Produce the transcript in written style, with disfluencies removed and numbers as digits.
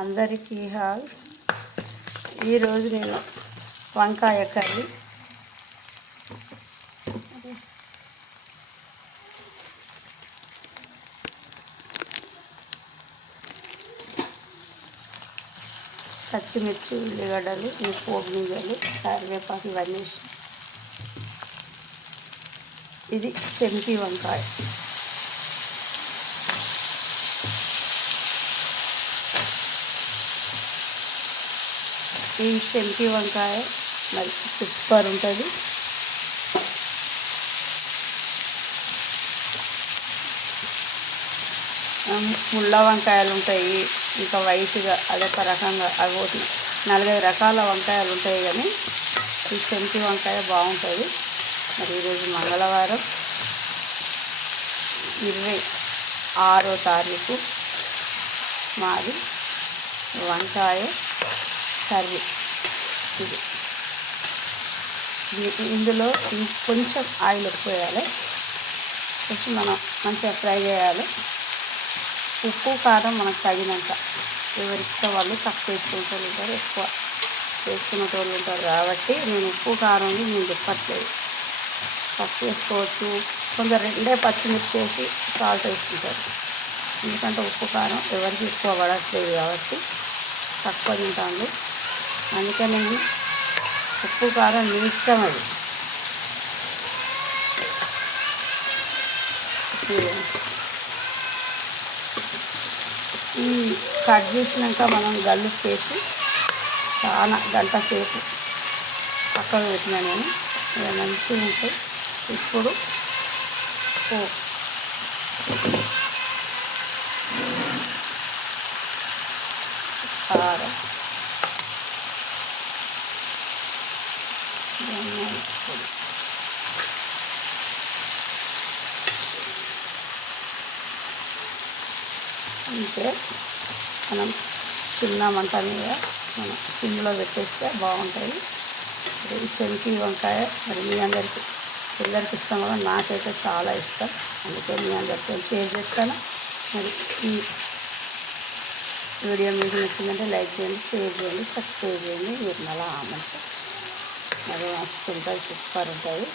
అందరికీ హాల్. ఈరోజు నేను వంకాయ కర్రీ పచ్చిమిర్చి, ఉల్లిగడ్డలు, పోపు గింజలు, కరివేపాకు ఇవన్నీ వేసి ఇది చెంకి వంకాయ. ఈ చెంకి వంకాయ మరి సూపర్ ఉంటుంది. ముళ్ళ వంకాయలు ఉంటాయి, ఇంకా వైట్గా అదొక రకంగా అవి 4-5 రకాల వంకాయలు ఉంటాయి, కానీ ఈ చెంకి వంకాయ బాగుంటుంది. మరి ఈరోజు మంగళవారం 26వ తారీఖు మాది వంకాయ కర్రీ. ఇందులో కొంచెం ఆయిల్ ఎక్కువ వేయాలి, కొంచెం మనం మంచిగా ఫ్రై చేయాలి. ఉప్పు కారం మనకు తగినంత, ఎవరిష్టం వాళ్ళు తక్కువ వేసుకునే ఉంటారు, ఎక్కువ వేసుకునే వాళ్ళు ఉంటారు. కాబట్టి నేను ఉప్పు కారం నేను చెప్పట్లేదు, తక్కువ వేసుకోవచ్చు. కొందరు 2 పచ్చిమిర్చి వేసి సాల్ట్ వేసుకుంటారు, ఎందుకంటే ఉప్పు కారం ఎవరికి ఎక్కువ పడట్లేదు కాబట్టి తక్కువ తింటాను. అందుకని ఉప్పు కారం మీ ఇష్టం. అది ఈ కట్ చేసినాక మనం గల్లుప్పేసి చాలా గంట సేపు పక్కకు పెట్టినా నేను, మంచిగా ఉంటాయి. ఇప్పుడు కారం, అంటే మనం చిన్న మంట మీద మనం సిమ్లో పెట్టేస్తే బాగుంటుంది. ఈ చెంకి వంకాయ మరి మీ అందరికీ పిల్లలకి ఇష్టం కూడా, నాకైతే చాలా ఇష్టం. అందుకే మీ అందరితో షేర్ చేస్తాను. మరి ఈ వీడియో మీకు నచ్చిందంటే లైక్ చేయండి, షేర్ చేయండి, సబ్స్క్రైబ్ చేయండి. మీరు మళ్ళీ మంచిగా మరి మస్తు ఉంటుంది, సూపర్ ఉంటుంది.